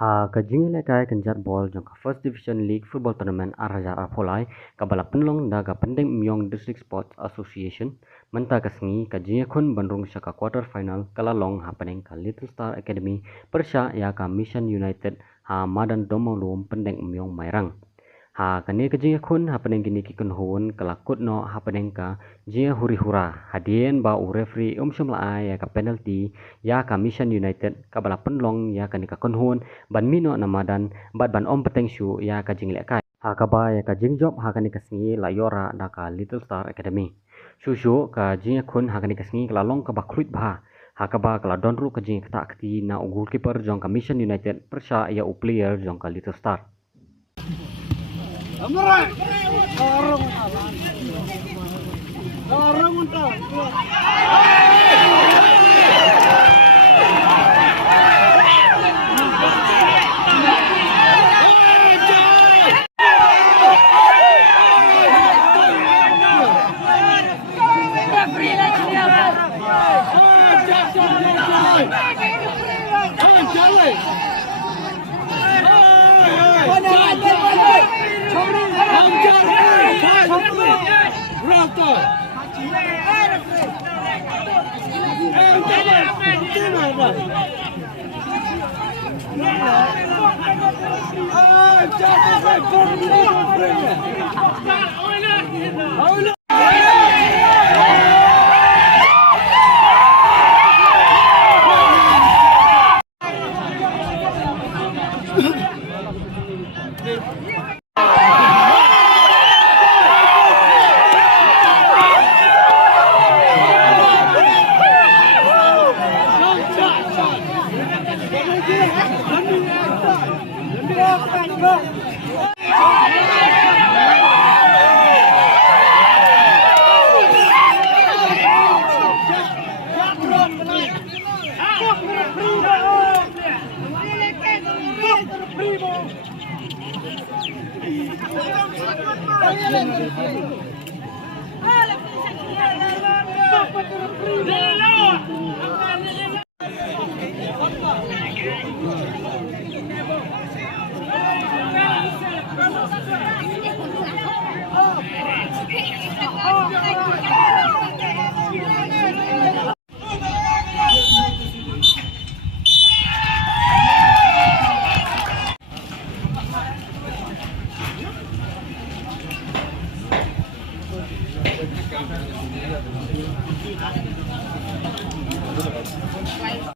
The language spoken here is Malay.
Kajing lekai kenjat bol jong ka First Division League Football Tournament Araja Arpolai kabala penlong daga pendeng Myong District Sports Association menta kasngi kajing kun bandrung syaka quarter final kala long happening ka Little Star Academy persya ya ka Mission United madan domong luom pendeng Myong Mairang. Kani kajing kun happening gini ki kun huun kala kut no happening ka jia huri hura hadien ba u referee syamla ya ka penalty ya ka Mission United kabala penlong ya kani ka kun huun ban mino namadan bat ban peteng shu ya ka jing lekai kaba ya ka jing job kani kasngi la yora da ka Little Star Academy shu ka jing kun kani kasngi kala long ka ba kruit ba kaba kala donru ka jing kata akti na goalkeeper jong ka Mission United persya ya u player jong ka Little Star. Dorong untuk.